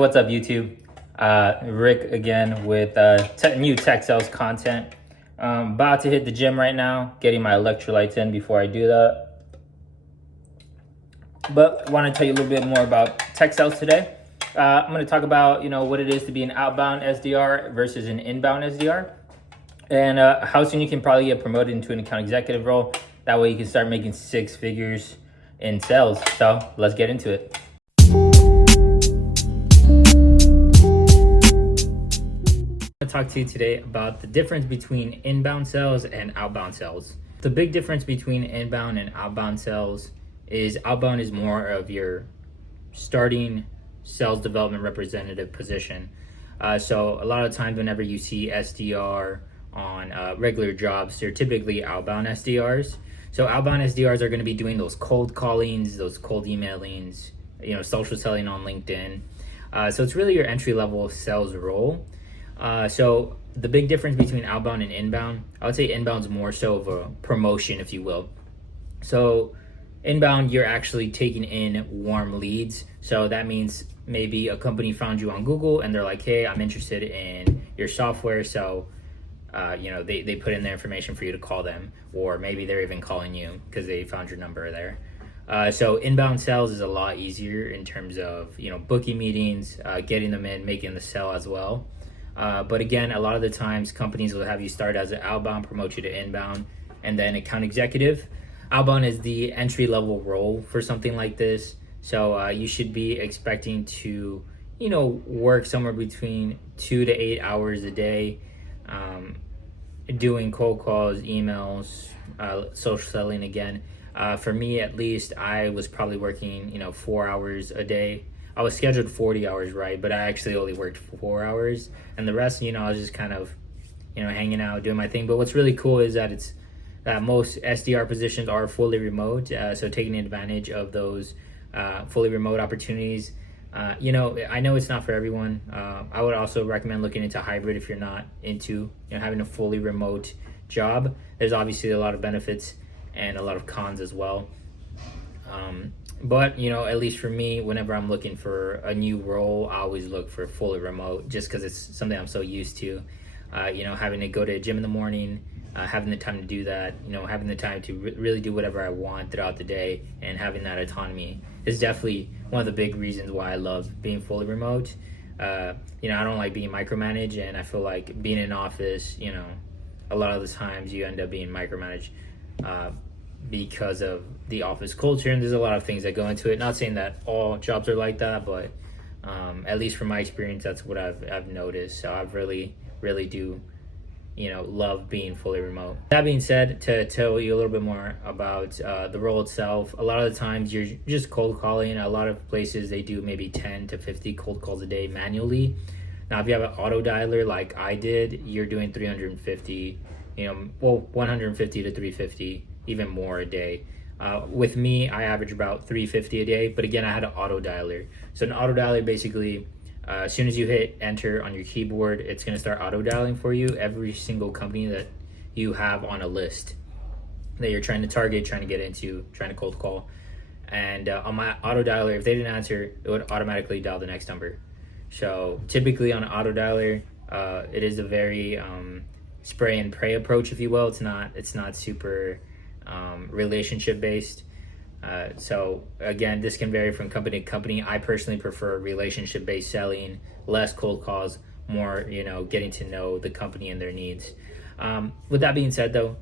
What's up, YouTube? Rick again with new tech sales content. About to hit the gym right now, getting my electrolytes in before I do that. But I want to tell you a little bit more about tech sales today. I'm going to talk about what it is to be an outbound SDR versus an inbound SDR, and how soon you can probably get promoted into an account executive role. That way you can start making six figures in sales. So let's get into it. Talk to you today about the difference between inbound sales and outbound sales. The big difference between inbound and outbound sales is outbound is more of your starting sales development representative position. So a lot of times whenever you see SDR on regular jobs, they're typically outbound SDRs. So outbound SDRs are going to be doing those cold callings, those cold emailings, social selling on LinkedIn. So it's really your entry level sales role. So the big difference between outbound and inbound, I would say inbound's more so of a promotion, if you will. So inbound, you're actually taking in warm leads. So that means maybe a company found you on Google and they're like, hey, I'm interested in your software. So, they put in their information for you to call them, or maybe they're even calling you because they found your number there. So inbound sales is a lot easier in terms of, booking meetings, getting them in, making the sale as well. But again, a lot of the times companies will have you start as an outbound, promote you to inbound, and then account executive. Outbound is the entry level role for something like this. So you should be expecting to, work somewhere between 2 to 8 hours a day, doing cold calls, emails, social selling again. For me, at least, I was probably working, 4 hours a day. I was scheduled 40 hours, right? But I actually only worked 4 hours. And the rest, I was just kind of, hanging out, doing my thing. But what's really cool is that most SDR positions are fully remote. So taking advantage of those fully remote opportunities. I know it's not for everyone. I would also recommend looking into hybrid if you're not into, having a fully remote job. There's obviously a lot of benefits and a lot of cons as well. But, at least for me, whenever I'm looking for a new role, I always look for fully remote just because it's something I'm so used to. Having to go to a gym in the morning, having the time to do that, having the time to really do whatever I want throughout the day, and having that autonomy is definitely one of the big reasons why I love being fully remote. I don't like being micromanaged, and I feel like being in office, a lot of the times you end up being micromanaged because of the office culture, and there's a lot of things that go into it. Not saying that all jobs are like that, but at least from my experience, that's what I've noticed. So I've really do love being fully remote. That being said, to tell you a little bit more about the role itself, a lot of the times you're just cold calling. A lot of places they do maybe 10 to 50 cold calls a day manually. Now if you have an auto dialer like I did, you're doing 350, 150 to 350, even more a day. With me, I average about 350 a day, but again, I had an auto dialer. So an auto dialer basically, as soon as you hit enter on your keyboard, it's going to start auto dialing for you every single company that you have on a list that you're trying to target, trying to get into, trying to cold call. And on my auto dialer, if they didn't answer, it would automatically dial the next number. So typically on an auto dialer, it is a very spray and pray approach, if you will. It's not super relationship based. So again, this can vary from company to company. I personally prefer relationship based selling, less cold calls, more getting to know the company and their needs. With that being said though,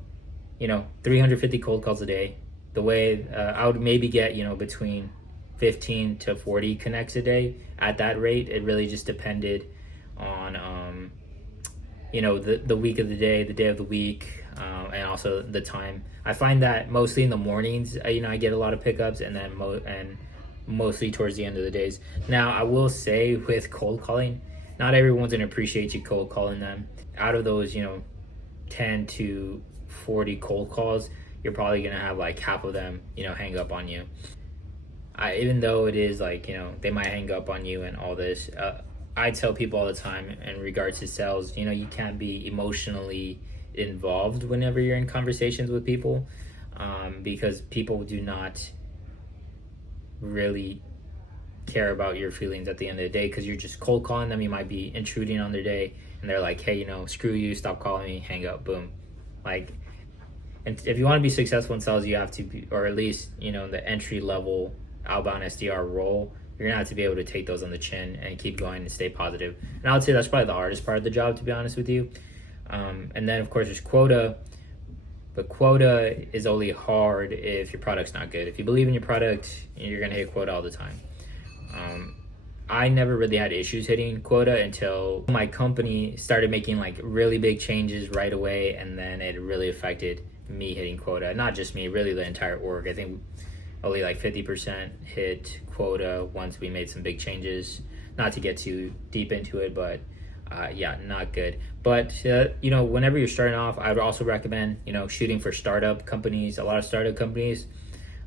350 cold calls a day, the way I would maybe get between 15 to 40 connects a day at that rate. It really just depended on the week of the day of the week, and also the time. I find that mostly in the mornings, I get a lot of pickups, and then mostly towards the end of the days. Now, I will say with cold calling, not everyone's gonna appreciate you cold calling them. Out of those, 10 to 40 cold calls, you're probably gonna have like half of them, hang up on you. Even though it is like, they might hang up on you and all this, I tell people all the time in regards to sales, you can't be emotionally involved whenever you're in conversations with people, because people do not really care about your feelings at the end of the day, because you're just cold calling them. You might be intruding on their day, and they're like, hey, screw you, stop calling me, hang up, boom. Like, and if you want to be successful in sales, you have to be, or at least, the entry level outbound SDR role, you're gonna have to be able to take those on the chin and keep going and stay positive. And I would say that's probably the hardest part of the job, to be honest with you. And then of course there's quota, but quota is only hard if your product's not good. If you believe in your product, you're gonna hit quota all the time. I never really had issues hitting quota until my company started making like really big changes right away, and then it really affected me hitting quota. Not just me, really the entire org. I think only like 50% hit quota once we made some big changes. Not to get too deep into it, but yeah, not good. But whenever you're starting off, I would also recommend shooting for startup companies. A lot of startup companies,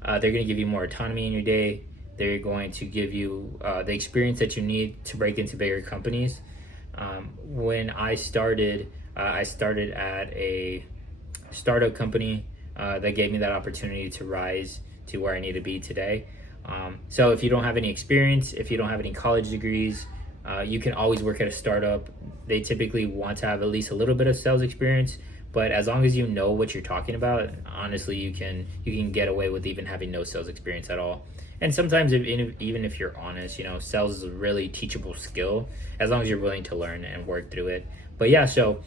they're going to give you more autonomy in your day. They're going to give you the experience that you need to break into bigger companies. When I started at a startup company that gave me that opportunity to rise to where I need to be today. So if you don't have any experience, if you don't have any college degrees, you can always work at a startup. They typically want to have at least a little bit of sales experience, but as long as you know what you're talking about, honestly, you can get away with even having no sales experience at all. And sometimes even if you're honest, sales is a really teachable skill as long as you're willing to learn and work through it. But yeah, so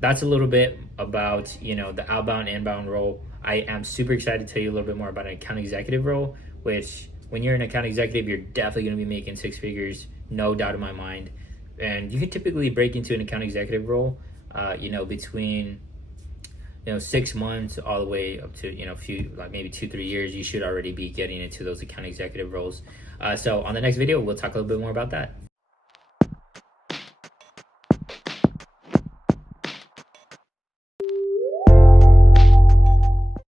that's a little bit about, the outbound, inbound role. I am super excited to tell you a little bit more about an account executive role, which when you're an account executive, you're definitely going to be making six figures, no doubt in my mind. And you can typically break into an account executive role, between 6 months all the way up to, few, like maybe 2-3 years. You should already be getting into those account executive roles. So on the next video, we'll talk a little bit more about that.